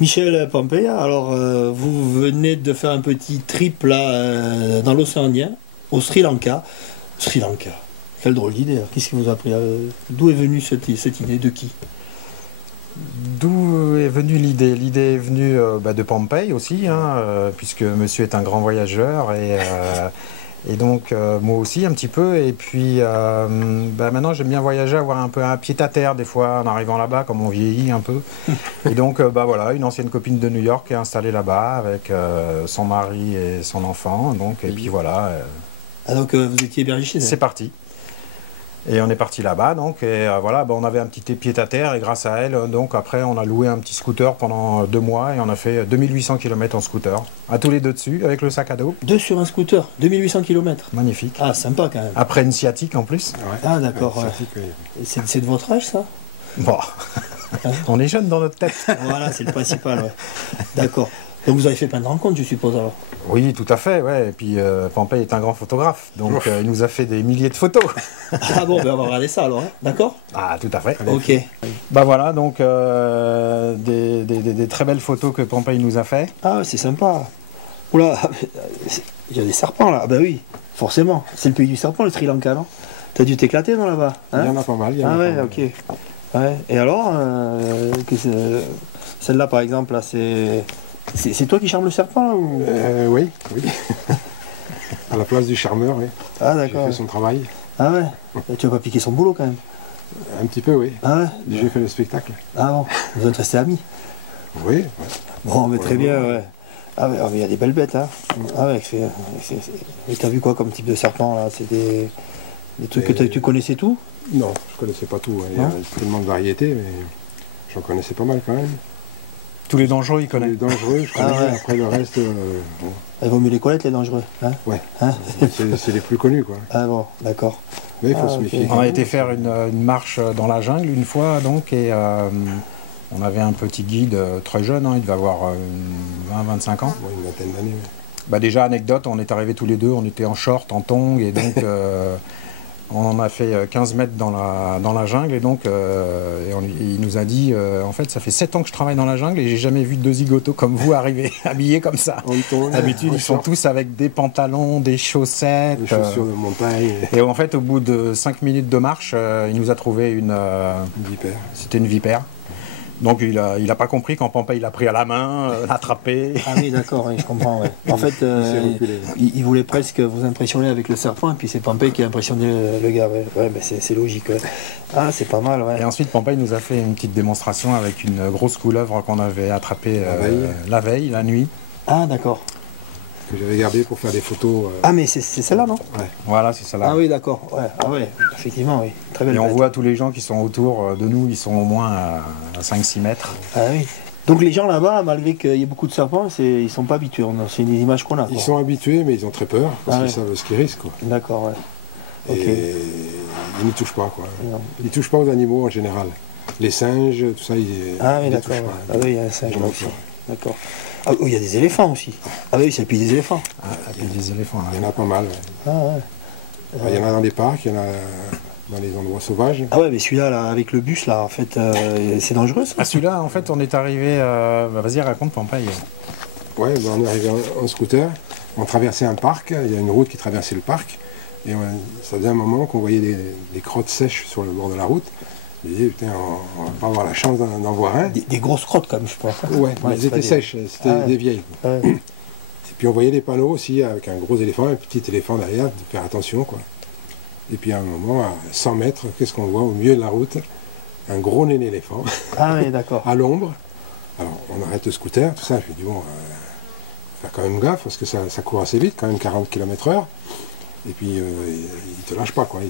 Michel Pompeia, alors vous venez de faire un petit trip là dans l'océan Indien, au Sri Lanka. Sri Lanka, quelle drôle d'idée. Qu'est-ce qui vous a pris d'où est venue cette idée, de qui? D'où est venue l'idée? L'idée est venue de Pompéi aussi, puisque monsieur est un grand voyageur et donc moi aussi un petit peu. Et puis maintenant j'aime bien voyager, avoir un peu un pied à terre des fois en arrivant là-bas, comme on vieillit un peu. Et donc voilà, une ancienne copine de New York est installée là-bas avec son mari et son enfant. Donc, et puis voilà. Ah donc vous étiez hébergé chez elle? C'est parti. Et on est parti là-bas, donc, et voilà, on avait un petit pied à terre, et grâce à elle, donc après, on a loué un petit scooter pendant 2 mois, et on a fait 2800 km en scooter, à tous les deux dessus, avec le sac à dos. Deux sur un scooter, 2800 km. Magnifique. Ah, sympa quand même. Après une sciatique en plus. Ouais. Ah, d'accord. Ouais. C'est de votre âge, ça? Bon, on est jeune dans notre tête. Voilà, c'est le principal, ouais. D'accord. Donc vous avez fait plein de rencontres, je suppose, alors? Oui, tout à fait, ouais. Et puis Pompéi est un grand photographe, donc il nous a fait des milliers de photos. Ah bon, ben on va regarder ça alors, hein. D'accord? Ah, tout à fait. Ok. Bah voilà, donc des très belles photos que Pompéi nous a fait. Ah, c'est sympa. Oula, il y a des serpents là. Ah ben oui, forcément. C'est le pays du serpent, le Sri Lanka, non? T'as dû t'éclater, non, là-bas, hein? Il y en a pas mal. Ah ouais, ok. Ouais. Et alors, celle-là, par exemple, là, c'est toi qui charmes le serpent, là, ou... Oui. À la place du charmeur, oui. Ah J'ai d'accord. fait son travail. Ah ouais. Et tu vas pas piquer son boulot, quand même? Un petit peu, oui. Ah ouais. J'ai fait le spectacle. Ah bon, vous êtes restés amis? Oui, ouais. Bon, mais très bien, ouais. Ah ouais, il y a des belles bêtes, hein. Ah ouais, et t'as vu quoi comme type de serpent, là? C'est des trucs que tu connaissais tout? Non, je connaissais pas tout. Il y a tellement de variétés, mais j'en connaissais pas mal quand même. Tous les dangereux, il connaît. Les dangereux, je connais. Ah ouais. Après le reste, bon. Il vaut mieux les connaître, les dangereux, hein? Ouais. Hein? C'est les plus connus, quoi. Ah bon, d'accord. Mais il faut se ok. méfier. On a été faire une marche dans la jungle une fois, donc, et on avait un petit guide très jeune, il devait avoir 20-25 ans. Ouais, une vingtaine d'années, oui. Bah déjà, anecdote, on est arrivés tous les deux, on était en short, en tongs, et donc on a fait 15 mètres dans la jungle, et donc il nous a dit, en fait, ça fait 7 ans que je travaille dans la jungle, et j'ai jamais vu 2 zigotos comme vous arriver, habillés comme ça. D'habitude, ils sont tous avec des pantalons, des chaussettes. Des chaussures de montagne. Et en fait, au bout de 5 minutes de marche, il nous a trouvé une Vipère. C'était une vipère. Donc il a pas compris quand Pompéi l'a pris à la main, l'a attrapé. Ah oui, d'accord, oui, je comprends. Ouais. En fait, il voulait presque vous impressionner avec le serpent, et puis c'est Pompéi qui a impressionné le gars. Ouais, mais c'est logique. Ouais. Ah, c'est pas mal, ouais. Et ensuite, Pompéi nous a fait une petite démonstration avec une grosse couleuvre qu'on avait attrapée la veille, la nuit. Ah, d'accord. Que j'avais gardé pour faire des photos. Ah, mais c'est celle-là, non? Ouais. Voilà, c'est ça là. Ah oui, d'accord. Ouais. Ah ouais, effectivement, oui. Très belle Et on bête. voit tous les gens qui sont autour de nous, ils sont au moins à 5-6 mètres. Ah oui. Donc les gens là-bas, malgré qu'il y ait beaucoup de serpents, ils sont pas habitués. C'est des images qu'on a, quoi. Ils sont habitués, mais ils ont très peur, parce Ah qu'ils ouais. savent ce qu'ils risquent, quoi. D'accord, ouais. Ok. Et ils n'y touchent pas, quoi. Non. Ils ne touchent pas aux animaux en général. Les singes, tout ça, Ah oui, ils ne d'accord. touchent Ouais. pas. Ah oui, il y a un singe Ils en ont aussi. peur. D'accord. Ah oui, il y a des éléphants aussi. Ah oui, c'est le pays des éléphants. Et puis des éléphants. Là. Il y en a pas mal. Ouais. Ah ouais. Il y en a dans les parcs, il y en a dans les endroits sauvages. Ah ouais, mais celui-là, là, avec le bus, là, en fait, c'est dangereux, ça? Ah, celui-là, en fait, on est arrivé. Vas-y, raconte Pompéi. Ouais, ben, on est arrivé en scooter, on traversait un parc, il y a une route qui traversait le parc, et ça faisait un moment qu'on voyait des crottes sèches sur le bord de la route. Je me disais, putain, on va pas avoir la chance d'en voir un. Des grosses crottes, quand même, je pense. Hein. Ouais, mais elles c'est pas étaient des- sèches, c'était des vieilles. Ouais. Et puis on voyait des panneaux aussi avec un gros éléphant, un petit éléphant derrière, de faire attention, quoi. Et puis à un moment, à 100 mètres, qu'est-ce qu'on voit au milieu de la route? Un gros nez d'éléphant, Ah oui, d'accord. à l'ombre. Alors on arrête le scooter, tout ça, je me dis, bon, faire quand même gaffe, parce que ça court assez vite, quand même 40 km/h. Et puis il te lâche pas, quoi.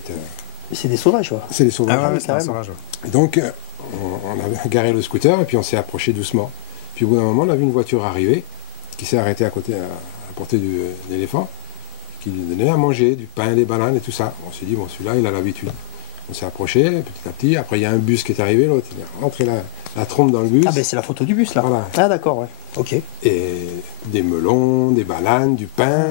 C'est des sauvages, quoi. C'est des sauvages. Ah ouais, oui, c'est un carrément. sauvage. Et donc on a garé le scooter, et puis on s'est approché doucement. Puis au bout d'un moment, on a vu une voiture arriver, qui s'est arrêtée à côté, à portée de l'éléphant, qui lui donnait à manger, du pain, des bananes et tout ça. On s'est dit, bon, celui-là, il a l'habitude. On s'est approché petit à petit. Après, il y a un bus qui est arrivé, l'autre, il est rentré la trompe dans le bus. Ah ben c'est la photo du bus, là. Voilà. Ah d'accord, ouais. Ok. Et des melons, des bananes, du pain.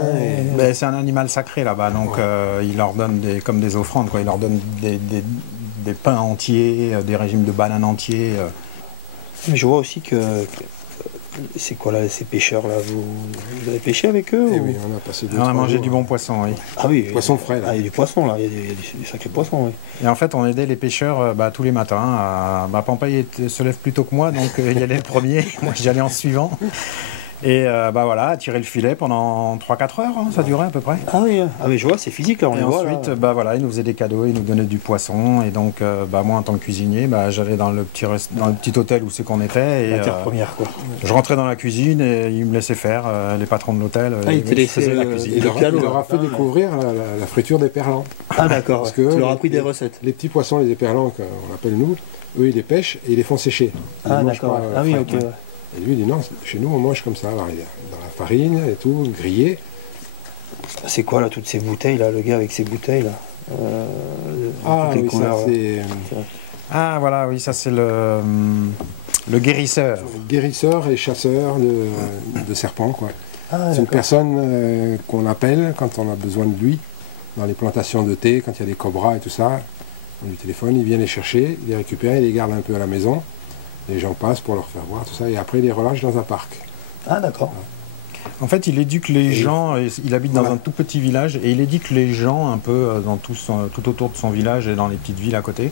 Ben, c'est un animal sacré là-bas, donc il leur donne comme des offrandes, quoi. Il leur donne des pains entiers, des régimes de bananes entiers. Mais je vois aussi que C'est quoi là, ces pêcheurs là, vous avez pêché avec eux Et ou... oui, on a passé On a mangé du bon poisson, oui. Ah oui, Poisson frais, là. Ah, il y a du poisson là, il y a des sacrés poissons, oui. Et en fait, on aidait les pêcheurs tous les matins. Pampaye se lève plus tôt que moi, donc il allait le premier. Moi, j'allais en suivant. Et voilà, tirer le filet pendant 3-4 heures, hein, ça durait à peu près. Ah oui, je vois, c'est physique là, on Et les voit là. ensuite, voilà, ils nous faisaient des cadeaux, ils nous donnaient du poisson. Et donc, moi, en tant que cuisinier, j'allais dans le petit hôtel où c'est qu'on était. Et, Matière première quoi. je rentrais dans la cuisine et ils me laissaient faire, les patrons de l'hôtel. Ils te je laissaient faisais la le cuisine. Il cadeau, leur a fait découvrir la friture d'éperlan. Ah d'accord, Parce que tu leur as les- appris des recettes. Les petits poissons, les éperlans, qu'on appelle nous, eux, ils les pêchent et ils les font sécher. Ils Ah les mangent d'accord, pas, ah oui, frais. ok. Ouais. Et lui, il dit non, chez nous, on mange comme ça, dans la farine et tout, grillé. C'est quoi là, toutes ces bouteilles là, le gars avec ces bouteilles là toutes les Oui, couleurs, ça, c'est Ah, voilà, oui, ça c'est le guérisseur. guérisseur et chasseur de serpents, quoi. Ah, C'est une d'accord. personne qu'on appelle quand on a besoin de lui, dans les plantations de thé, quand il y a des cobras et tout ça. On lui téléphone, il vient les chercher, il les récupère, il les garde un peu à la maison. Les gens passent pour leur faire voir tout ça, et après il les relâche dans un parc. Ah d'accord. En fait, il éduque les gens, il habite dans Voilà. un tout petit village, et il éduque les gens un peu tout autour de son village et dans les petites villes à côté,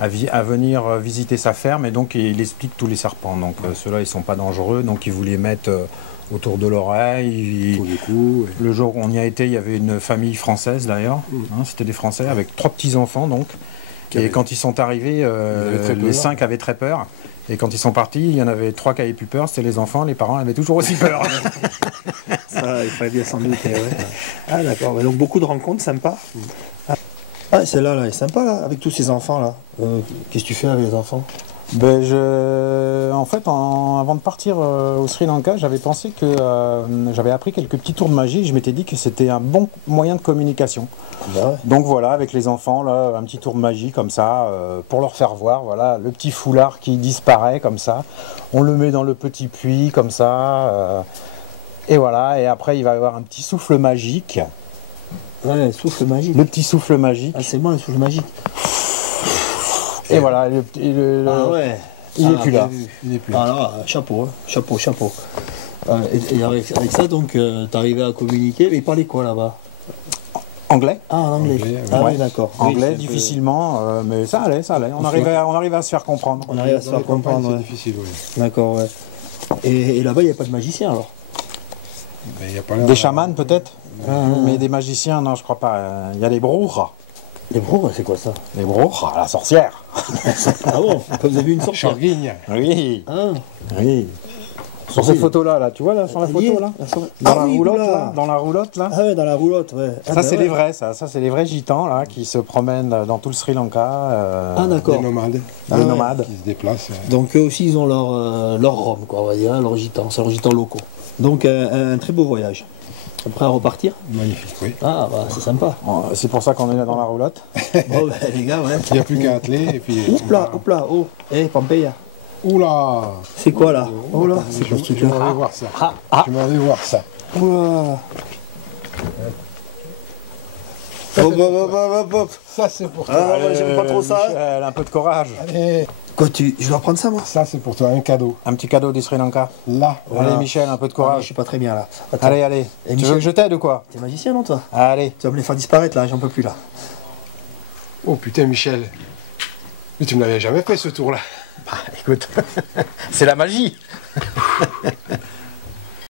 à venir visiter sa ferme, et donc il explique tous les serpents. Donc ceux-là, ils ne sont pas dangereux, donc il vous les met autour de l'oreille. Pour du coup, Le jour où on y a été, il y avait une famille française d'ailleurs, c'était des Français avec 3 petits-enfants donc. Et quand ils sont arrivés, avaient très les peur. 5 avaient très peur. Et quand ils sont partis, il y en avait 3 qui avaient plus peur, c'était les enfants, les parents avaient toujours aussi peur. Ça, il fallait bien s'en douter, ouais. Ah d'accord, ouais, donc beaucoup de rencontres sympas. Ah, celle-là là, elle est sympa là, avec tous ces enfants là. Qu'est-ce que tu fais avec les enfants? En fait, avant de partir au Sri Lanka, j'avais pensé que j'avais appris quelques petits tours de magie. Je m'étais dit que c'était un bon moyen de communication. Bah ouais. Donc voilà, avec les enfants, là, un petit tour de magie comme ça, pour leur faire voir, voilà, le petit foulard qui disparaît comme ça. On le met dans le petit puits comme ça. Et voilà, et après il va y avoir un petit souffle magique. Ouais, souffle magique. Le petit souffle magique. Ah c'est bon le souffle magique. Et voilà, Ah ouais. il est plus là. bien vu. il est plus Ah là, chapeau, hein. Chapeau. Et avec ça donc, t'arrivais à communiquer, mais il parlait quoi là-bas? Anglais. Ah en anglais. Anglais, Ah ouais. oui d'accord. Oui, Anglais c'est un peu- difficilement, mais ça allait. On arrivait à se faire comprendre. On arrive à se Dans faire les campagnes, comprendre. c'est Ouais. difficile, oui. D'accord, ouais. Et là-bas, il n'y a pas de magicien alors? Mais il y a pas l'air- Des chamans peut-être, Ah, mais des magiciens, non, je crois pas. Il y a les brours. Les bros, c'est quoi ça? Les brours, la sorcière. Ah bon? Vous avez vu une sorcière? Charguigne. Oui, Ah, oui. Sur cette photo-là, tu vois là, sur la photo là, dans la roulotte là, dans la roulotte là. Ah ouais, dans la roulotte, ouais. Ah, Ça bah c'est ouais. les vrais, ça c'est les vrais gitans là qui se promènent dans tout le Sri Lanka. Ah Des d'accord. nomades Ah les ouais. nomades. qui se déplacent. Donc eux aussi, ils ont leur rhum, quoi, on va dire, leurs gitans, c'est leurs gitans locaux. Donc un très beau voyage. Prêt à repartir? Magnifique, oui. Ah bah c'est sympa. C'est pour ça qu'on est là dans la roulotte. Bon bah, les gars, ouais. Il n'y a plus qu'à atteler et puis... Oups là, oh. Eh, Pompeia. Oula. C'est quoi là? Oh là, c'est quoi ce Je truc vais là? aller voir ça. Ah. Je vais aller voir ça. Oula. Hop. Ça, c'est pour toi. Ah ouais, j'aime pas trop ça. Michel, un peu de courage. Allez, Quoi, je dois prendre ça moi? ça, c'est pour toi, un cadeau. Un petit cadeau du Sri Lanka. Là. Allez Michel, un peu de Je courage. suis pas très bien là. Attends. Allez. Et Tu Michel- veux que je t'aide ou quoi? T'es magicien non toi? Allez. Tu vas me les faire disparaître là, j'en peux plus là. Oh putain, Michel. Mais tu me l'avais jamais fait ce tour-là. Écoute, c'est la magie.